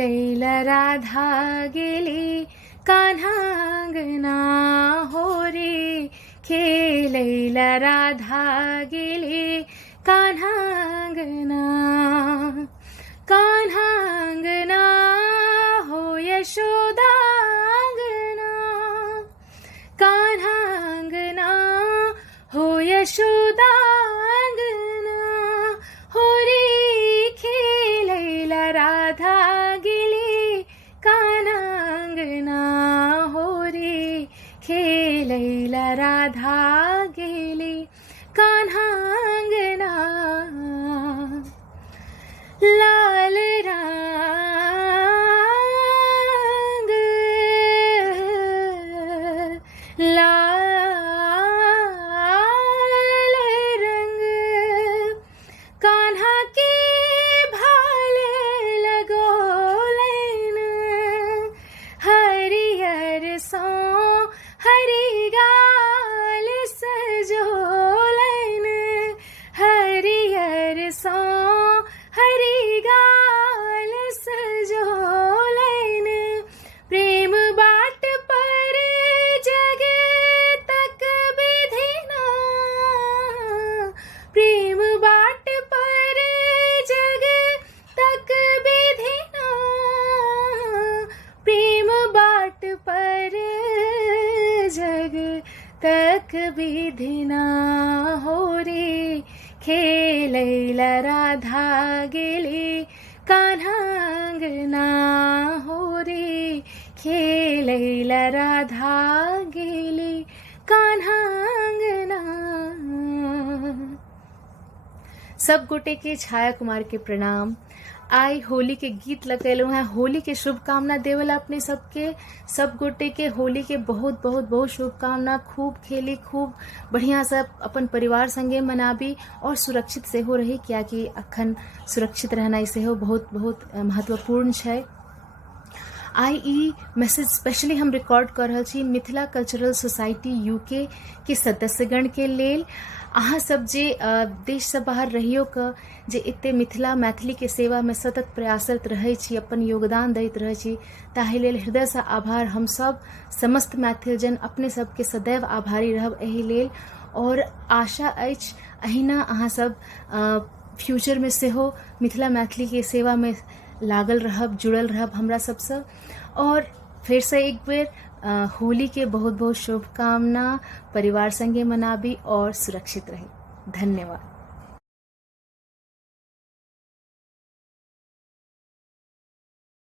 खेलैला राधा गेली कान्हा अंगना हो रे, खेलैला राधा गेली कान्हा अंगना, कान्हा अंगना हो यशोदा अंगना, कान्हा अंगना हो यशोदा अंगना हो रे, खेलैला राधा गेली कान्हा अंगना हो रे, खेलैला राधा गेली कान्हा अंगना। लाल रंग लाल रंग कान्हा के भाल लगोलेन, हरियर सो हरि गाल सजोलेन, हरियर सो हरि गाल सजोलेन, प्रेम बाट पर जग तक विधिना, प्रेम बाट पर जग तक विधिना, प्रेम बाट पर जग तक विधिना हो रे, खेलैला राधा गेली कान्हा अंगना हो रे, खेलैला राधा गेली कान्हा अंगना। सब गोटे के छाया कुमार के प्रणाम। आई होली के गीत लगेलू हैं, होली के शुभकामना देवला अपने सबके, सब गोटे के होली के बहुत बहुत बहुत शुभकामना। खूब खेली, खूब बढ़िया से अपन परिवार संगे मनाबी और सुरक्षित से हो रही, क्या कि अखन सुरक्षित रहना से हो बहुत बहुत महत्वपूर्ण है। आई ई मैसेज स्पेशली हम रिकॉर्ड कर रहल छी मिथिला कल्चरल सोसाइटी यूके के सदस्यगण के लेल। अहाँ सब जे देश से बाहर रहियो क जे एते मिथिला मैथिली के सेवा में सतत प्रयासरत रहै छी, अपन योगदान दैत रहै छी, ताहि लेल हृदय से आभार। हम सब समस्त मैथिलजन अपने सबके सदैव आभारी रहब एहि लेल, और आशा अछि अहिना अहाँ सब फ्यूचर में सेहो मिथिला मैथिली के सेवा में लागल रहब, जुड़ल रहब हमरा सबसे। और फिर से एक बेर होली के बहुत बहुत शुभकामना। परिवार संगे मनाबी और सुरक्षित रही। धन्यवाद।